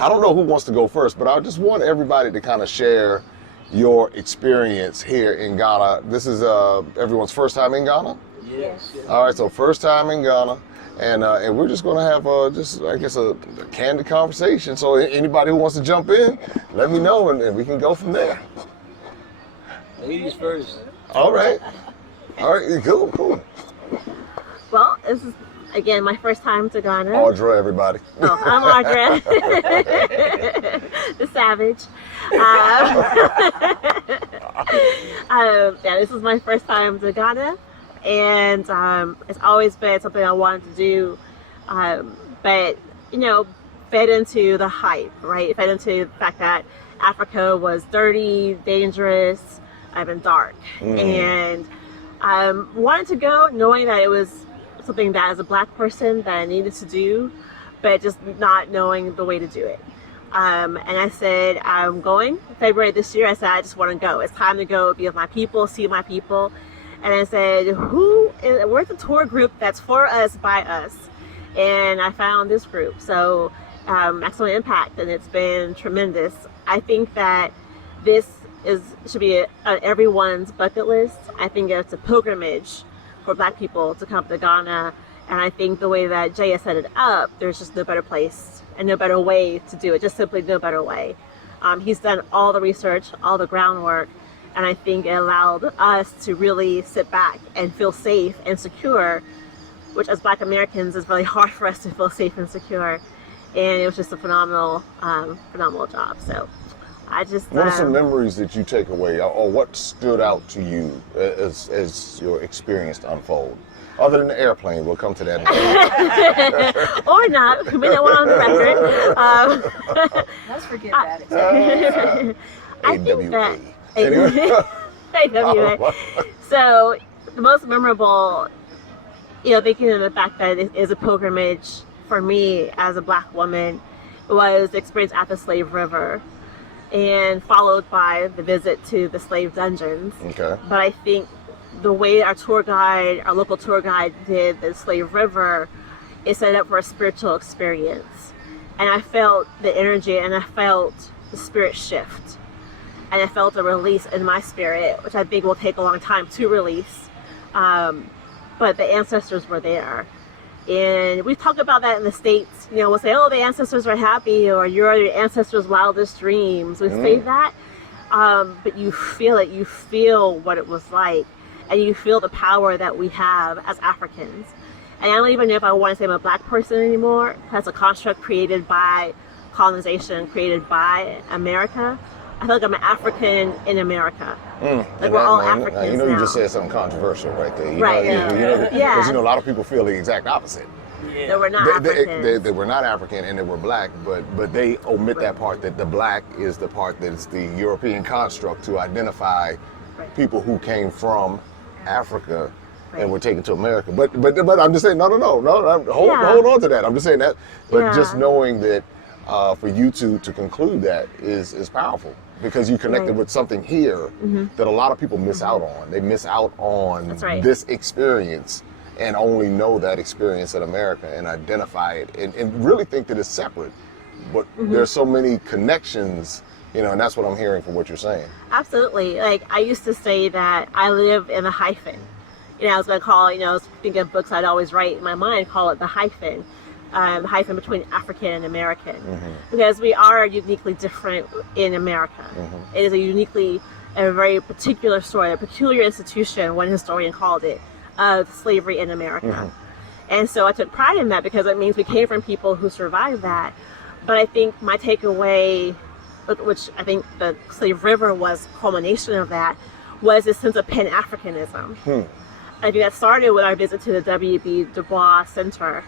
I don't know who wants to go first, but I just want everybody to kind of share your experience here in Ghana. This is everyone's first time in Ghana? Yes. All right, so first time in Ghana. And we're just going to have just, I guess, a candid conversation. So anybody who wants to jump in, let me know, and we can go from there. Ladies first. All right. Cool. Well, this is, again, my first time to Ghana. Audra, everybody. Oh, I'm Audra. The Savage. Yeah, this is my first time to Ghana. And it's always been something I wanted to do, but fed into the hype, right? Fed into the fact that Africa was dirty, dangerous, and dark, and wanted to go, knowing that it was something that, as a Black person, that I needed to do, but just not knowing the way to do it. And I said, I'm going. February this year, I said, I just want to go. It's time to go, be with my people, see my people. And I said, where's the tour group that's for us, by us? And I found this group. So Maximum Impact, and it's been tremendous. I think that this should be on everyone's bucket list. I think it's a pilgrimage for Black people to come to Ghana. And I think the way that Jay has set it up, there's just no better place and no better way to do it, just simply no better way. He's done all the research, all the groundwork. And I think it allowed us to really sit back and feel safe and secure, which as Black Americans is really hard for us to feel safe and secure. And it was just a phenomenal job. So I just... What are some memories that you take away, or what stood out to you as your experience unfold? Other than the airplane, we'll come to that. Or not. We may not want on the record. Let's forget that. I think that... Anyway. AWA. So the most memorable, thinking of the fact that it is a pilgrimage for me as a Black woman, was the experience at the Slave River, and followed by the visit to the slave dungeons. Okay. But I think the way our local tour guide did the Slave River, it set up for a spiritual experience. And I felt the energy, and I felt the spirit shift. And I felt a release in my spirit, which I think will take a long time to release. But the ancestors were there. And we talk about that in the States. We'll say, oh, the ancestors are happy, or you're your ancestors' wildest dreams. We say that, but you feel it. You feel what it was like. And you feel the power that we have as Africans. And I don't even know if I want to say I'm a Black person anymore. That's a construct created by colonization, created by America. I feel like I'm an African in America. Like we're all Africans now. You just said something controversial right there. Right. Because a lot of people feel the exact opposite. Yeah. That we're not Africans. They were not African and they were Black, but they omit that part, that the Black is the part that's the European construct to identify people who came from Africa and were taken to America. But I'm just saying, no, hold on to that. I'm just saying that. But just knowing that for you to conclude that is powerful, because you connected with something here that a lot of people miss out on. They miss out on this experience and only know that experience in America and identify it and really think that it's separate. But there's so many connections, and that's what I'm hearing from what you're saying. Absolutely. Like, I used to say that I live in the hyphen. I was going to call, I was thinking of books I'd always write in my mind, call it the hyphen. Hyphen between African and American, because we are uniquely different in America. It is a very particular story, a peculiar institution, one historian called it, of slavery in America. And so I took pride in that, because it means we came from people who survived that. But I think my takeaway, which I think the Slave River was a culmination of that, was this sense of PanAfricanism. I think that started with our visit to the W.B. Du Bois Center.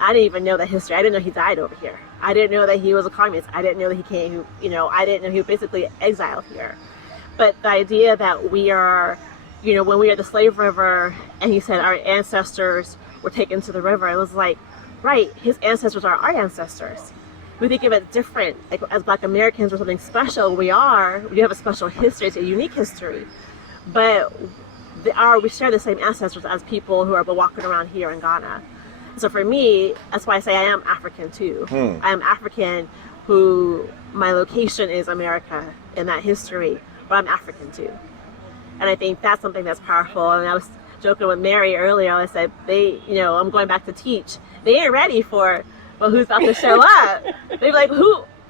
I didn't even know that history. I didn't know he died over here. I didn't know that he was a communist. I didn't know that he came, I didn't know he was basically exiled here. But the idea that we are, when we were at the Slave River, and he said our ancestors were taken to the river, it was like, right, his ancestors are our ancestors. We think of it different, like as Black Americans, we're something special. We have a special history, it's a unique history. But we share the same ancestors as people who are walking around here in Ghana. So for me, that's why I say I am African too. I am African who my location is America in that history, but I'm African too. And I think that's something that's powerful. And I was joking with Mary earlier. I said, I'm going back to teach. They ain't ready for, well, who's about to show up? They'd be like,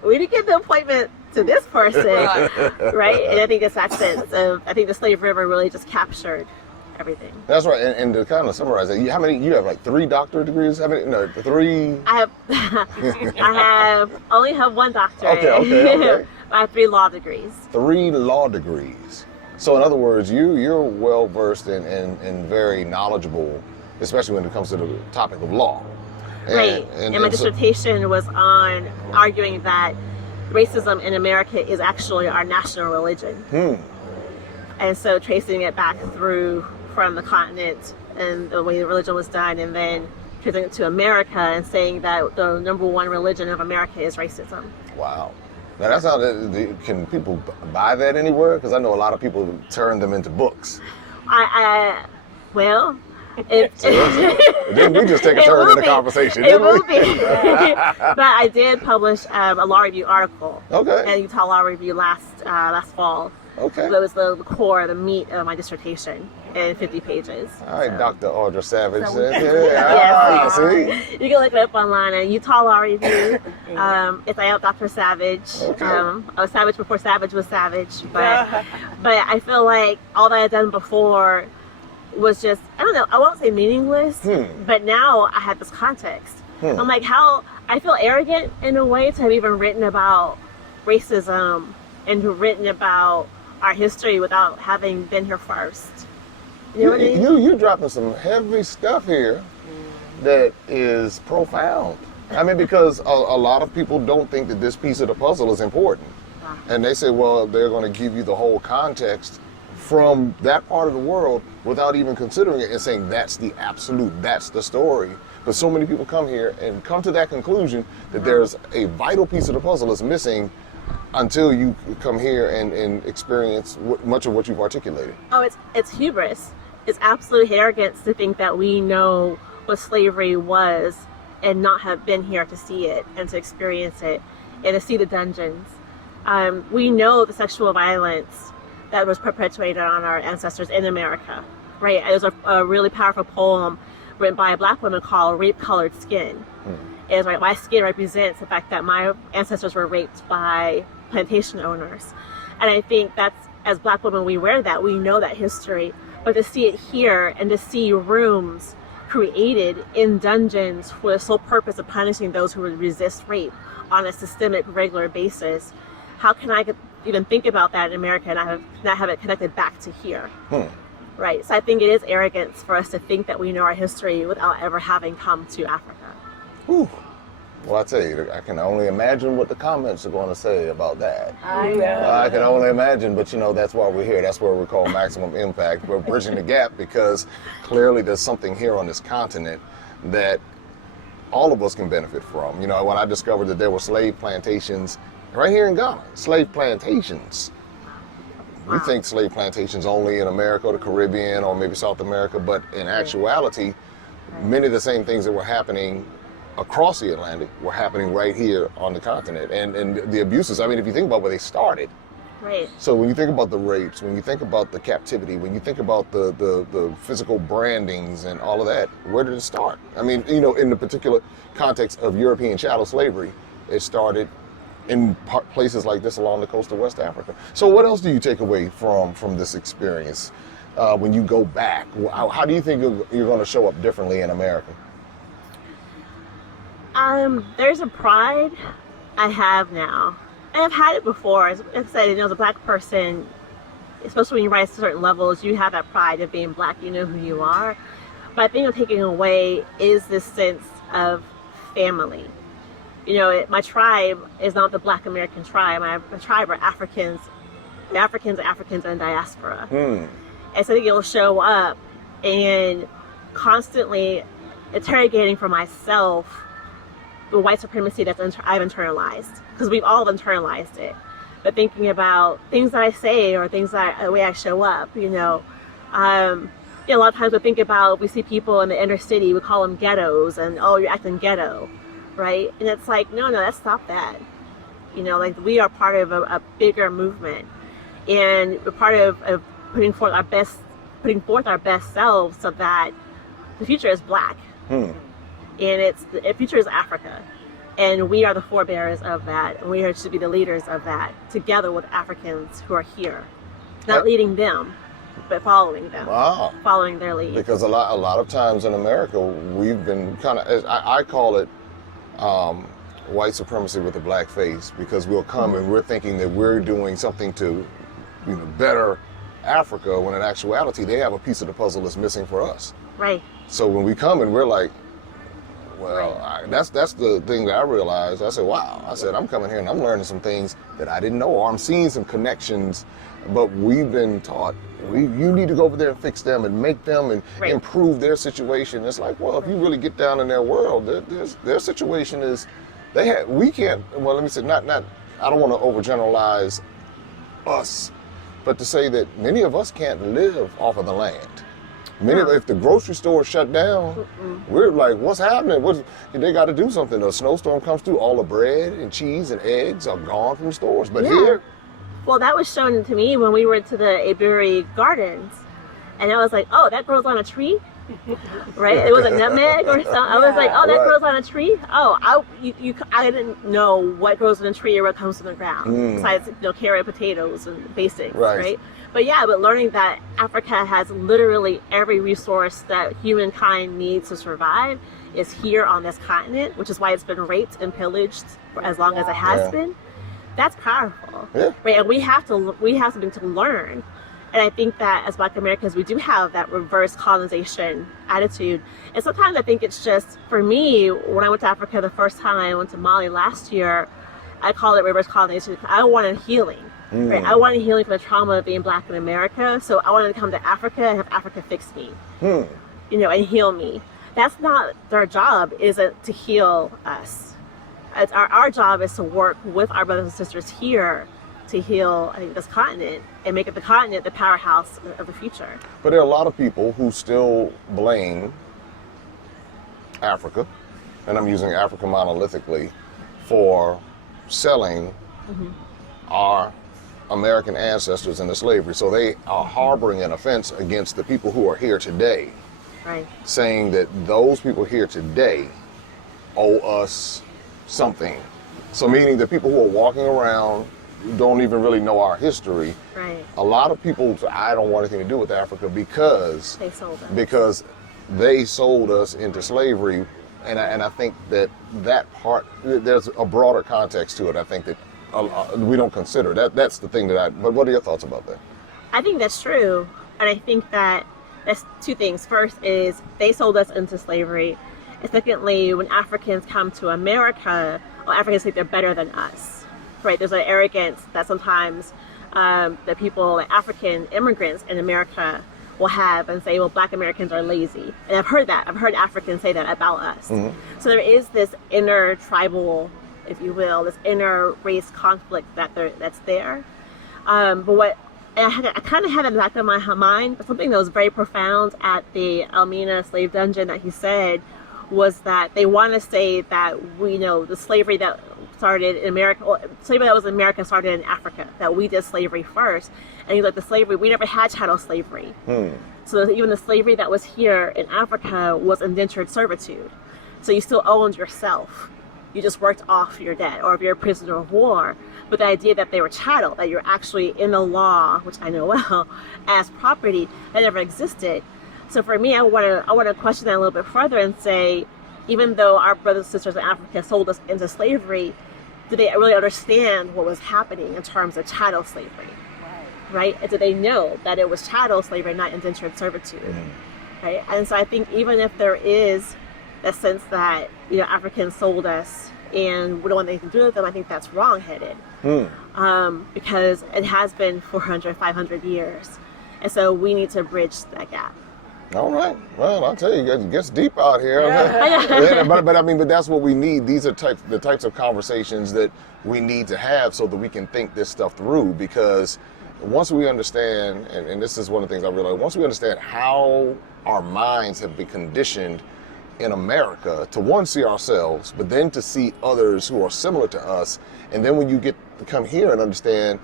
we didn't get the appointment to this person, right? And I think it's that sense of, I think the Slave River really just captured everything. That's right. And to kind of summarize it, how many, you have like 3 doctorate degrees? How many, no, 3? I only have 1 doctorate. Okay. I have 3 law degrees. 3 law degrees. So in other words, you're well versed and very knowledgeable, especially when it comes to the topic of law. Right. And my dissertation was on arguing that racism in America is actually our national religion. And so tracing it back through from the continent and the way the religion was done, and then tracing it to America and saying that the number 1 religion of America is racism. Wow. Now that's not, can people buy that anywhere? Because I know a lot of people turn them into books. Well, Didn't we just take a turn in the conversation? It will be. But I did publish a law review article. Okay. And Utah Law Review last fall. Okay. That was the core, the meat of my dissertation in 50 pages. All right, so. Dr. Audra Savage. Yes. See? You can look it up online at Utah Law Review. It's I am Dr. Savage. Okay. I was Savage before Savage was Savage. But I feel like all that I'd done before was just, I don't know, I won't say meaningless, but now I have this context. I'm like, I feel arrogant in a way to have even written about racism and written about our history without having been here first. You know what I mean? You're dropping some heavy stuff here that is profound. I mean, because a lot of people don't think that this piece of the puzzle is important. And they say, well, they're going to give you the whole context from that part of the world without even considering it and saying that's the absolute, that's the story. But so many people come here and come to that conclusion that there's a vital piece of the puzzle that's missing until you come here and experience much of what you've articulated. Oh, it's hubris. It's absolute arrogance to think that we know what slavery was and not have been here to see it and to experience it and to see the dungeons. We know the sexual violence that was perpetuated on our ancestors in America, right? There's a really powerful poem written by a Black woman called Rape Colored Skin. It's like, my skin represents the fact that my ancestors were raped by plantation owners. And I think that's, as Black women, we wear that, we know that history, but to see it here and to see rooms created in dungeons for the sole purpose of punishing those who would resist rape on a systemic, regular basis, how can I even think about that in America and not have it connected back to here? Right, so I think it is arrogance for us to think that we know our history without ever having come to Africa. Whew. Well, I tell you, I can only imagine what the comments are going to say about that. I know. I can only imagine, but that's why we're here. That's where we're called Maximum Impact. We're bridging the gap because clearly there's something here on this continent that all of us can benefit from. When I discovered that there were slave plantations right here in Ghana, slave plantations. We think slave plantations only in America or the Caribbean or maybe South America, but in actuality, many of the same things that were happening across the Atlantic were happening right here on the continent. And the abuses, I mean, if you think about where they started. Right. So when you think about the rapes, when you think about the captivity, when you think about the physical brandings and all of that, where did it start? I mean, in the particular context of European chattel slavery, it started in places like this along the coast of West Africa. So what else do you take away from this experience when you go back? How do you think you're going to show up differently in America? There's a pride I have now. And I've had it before. As I said, as a Black person, especially when you rise to certain levels, you have that pride of being Black, you know who you are. But I think what taking away is this sense of family. My tribe is not the Black American tribe. My tribe are Africans in diaspora. And so I think it'll show up and constantly interrogating for myself the white supremacy that I've internalized, because we've all internalized it. But thinking about things that I say or the way I show up, a lot of times we see people in the inner city, we call them ghettos, and oh, you're acting ghetto, right? And it's like, no, let's stop that. like we are part of a bigger movement, and we're part of putting forth our best selves so that the future is Black, and the future is Africa, and we are the forebearers of that, and we are to be the leaders of that together with Africans who are here, not leading them, but following them, following their lead. Because a lot of times in America, we've been kind of, I call it white supremacy with a black face, because we'll come and we're thinking that we're doing something to, better Africa, when in actuality they have a piece of the puzzle that's missing for us. Right. So when we come and we're like, well, that's the thing that I realized. I said, wow. I said, I'm coming here and I'm learning some things that I didn't know, or I'm seeing some connections, but we've been taught, you need to go over there and fix them and make them and improve their situation. It's like, well, if you really get down in their world, their situation is, we can't, well, let me say, not, I don't want to overgeneralize us, but to say that many of us can't live off of the land. If the grocery store shut down, we're like, what's happening? They got to do something. A snowstorm comes through, all the bread and cheese and eggs are gone from stores. But here, well, that was shown to me when we were to the Aburi Gardens, and I was like, oh, that grows on a tree, right? It was a nutmeg or something. I was like, oh, that grows on a tree. Oh, I didn't know what grows on a tree or what comes from the ground besides carrot, potatoes, and basics, right? But learning that Africa has literally every resource that humankind needs to survive is here on this continent, which is why it's been raped and pillaged for as long as it has been. That's powerful, right? And we have something to learn. And I think that as Black Americans, we do have that reverse colonization attitude. And sometimes I think it's just, for me, when I went to Africa the first time, I went to Mali last year, I call it reverse colonization. I wanted healing. Right? I wanted healing from the trauma of being Black in America, so I wanted to come to Africa and have Africa fix me, and heal me. That's not their job, is it, to heal us. Our job is to work with our brothers and sisters here to heal, I think, this continent and make it the continent the powerhouse of the future. But there are a lot of people who still blame Africa, and I'm using Africa monolithically, for selling our American ancestors into slavery. So they are harboring an offense against the people who are here today, saying that those people here today owe us something. So meaning the people who are walking around don't even really know our history. A lot of people, I don't want anything to do with Africa because they sold us into slavery. And I think that part, there's a broader context to it. I think that we don't consider that's the thing but what are your thoughts about that? I think that's true, and I think that that's two things. First is they sold us into slavery, and secondly, when Africans come to America, Africans think they're better than us, right? There's an arrogance that sometimes the people, like African immigrants in America, will have and say, well, Black Americans are lazy. And I've heard Africans say that about us. So there is this inner tribal, if you will, this inner race conflict that's there. But I kind of had in the back of my mind, but something that was very profound at the Elmina slave dungeon that he said was that they want to say that the slavery that started in America, slavery that was in America started in Africa, that we did slavery first. And he's like, the slavery, we never had chattel slavery. So even the slavery that was here in Africa was indentured servitude. So you still owned yourself. You just worked off your debt, or if you're a prisoner of war. But the idea that they were chattel, that you're actually in the law, which I know well, as property, that never existed. So for me, I want to question that a little bit further and say, even though our brothers and sisters in Africa sold us into slavery, did they really understand what was happening in terms of chattel slavery? Right? And did they know that it was chattel slavery, not indentured servitude? Right? And so I think even if there is a sense that Africans sold us and we don't want anything to do with them, I think that's wrong-headed, because it has been 400, 500 years, and so we need to bridge that gap. All right. Well, I'll tell you, it gets deep out here. But that's what we need. These are the types of conversations that we need to have so that we can think this stuff through. Because once we understand, and this is one of the things I realized, once we understand how our minds have been conditioned in America to one, see ourselves, but then to see others who are similar to us. And then when you get to come here and understand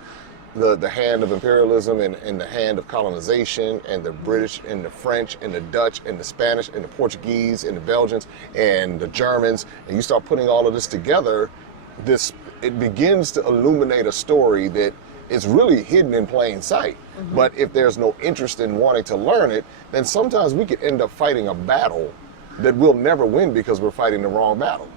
the hand of imperialism and the hand of colonization, and the British and the French and the Dutch and the Spanish and the Portuguese and the Belgians and the Germans, and you start putting all of this together, it begins to illuminate a story that is really hidden in plain sight. But if there's no interest in wanting to learn it, then sometimes we could end up fighting a battle that we'll never win because we're fighting the wrong battle.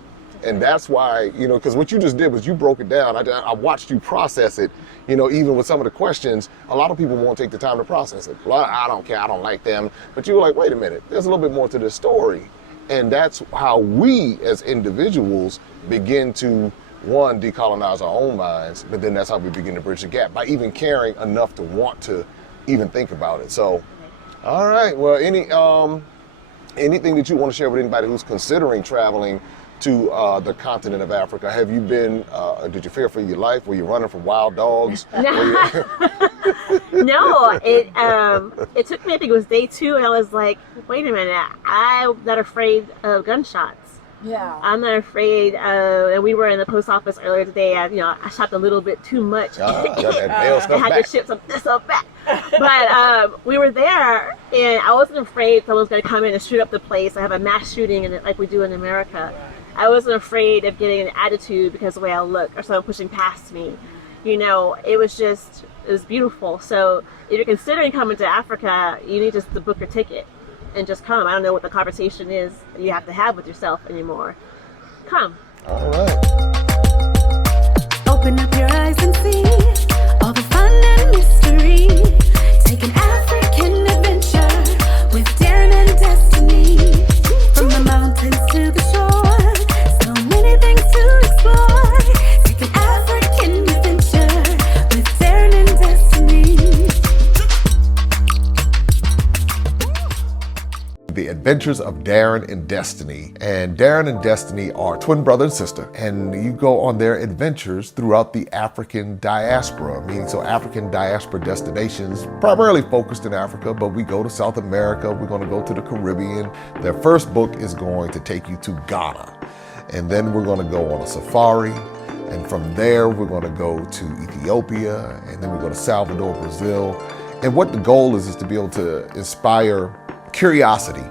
And that's why, because what you just did was you broke it down. I watched you process it, even with some of the questions. A lot of people won't take the time to process it. I don't care, I don't like them. But you were like, wait a minute, there's a little bit more to this story. And that's how we as individuals begin to, one, decolonize our own minds, but then that's how we begin to bridge the gap by even caring enough to want to even think about it. So, all right, well, anything that you want to share with anybody who's considering traveling to the continent of Africa? Have you been, did you fear for your life? Were you running from wild dogs? No, no, it took me, I think it was day 2, and I was like, wait a minute, I'm not afraid of gunshots. Yeah. I'm not afraid and we were in the post office earlier today. I shopped a little bit too much. Got that mail stuff I had back. to ship some stuff back. But we were there, and I wasn't afraid someone's going to come in and shoot up the place. I have a mass shooting like we do in America. I wasn't afraid of getting an attitude because of the way I look or someone pushing past me. It was beautiful. So if you're considering coming to Africa, you need just to book your ticket and just come. I don't know what the conversation is you have to have with yourself anymore. Come. All right. Open up your eyes and see all the fun and mystery. Take an African adventure with Darren and Destiny. From the mountains to the shore, so many things to explore. Take an African adventure with Darren and Destiny. The Adventures of Darren and Destiny. And Darren and Destiny are twin brother and sister, and you go on their adventures throughout the African diaspora, meaning so African diaspora destinations, primarily focused in Africa, but we go to South America, we're going to go to the Caribbean. Their first book is going to take you to Ghana, and then we're going to go on a safari, and from there we're going to go to Ethiopia, and then we're going to Salvador, Brazil. And what the goal is to be able to inspire curiosity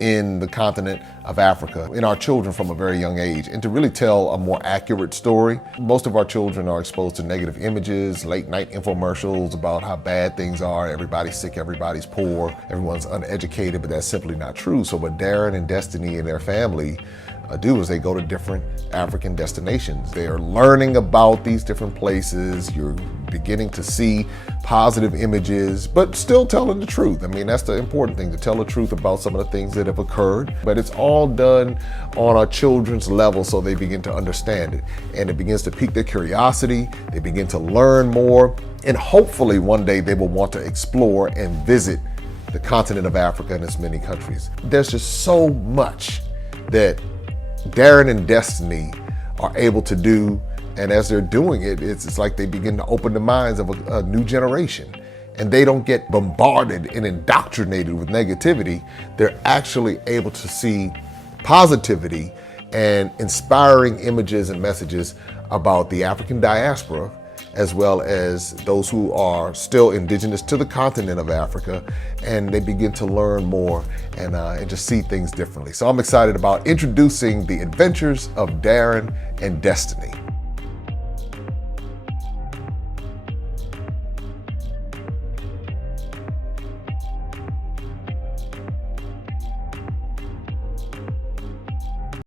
in the continent of Africa in our children from a very young age, and to really tell a more accurate story. Most of our children are exposed to negative images, late night infomercials about how bad things are, everybody's sick, everybody's poor, everyone's uneducated, but that's simply not true. So what Darren and Destiny and their family do is they go to different African destinations. They are learning about these different places. You're beginning to see positive images, but still telling the truth. I mean, that's the important thing, to tell the truth about some of the things that have occurred. But it's all done on our children's level so they begin to understand it. And it begins to pique their curiosity. They begin to learn more. And hopefully one day they will want to explore and visit the continent of Africa and its many countries. There's just so much that Darren and Destiny are able to do, and as they're doing it, it's like they begin to open the minds of a new generation, and they don't get bombarded and indoctrinated with negativity. They're actually able to see positivity and inspiring images and messages about the African diaspora, as well as those who are still indigenous to the continent of Africa, and they begin to learn more and just see things differently. So I'm excited about introducing the Adventures of Darren and Destiny.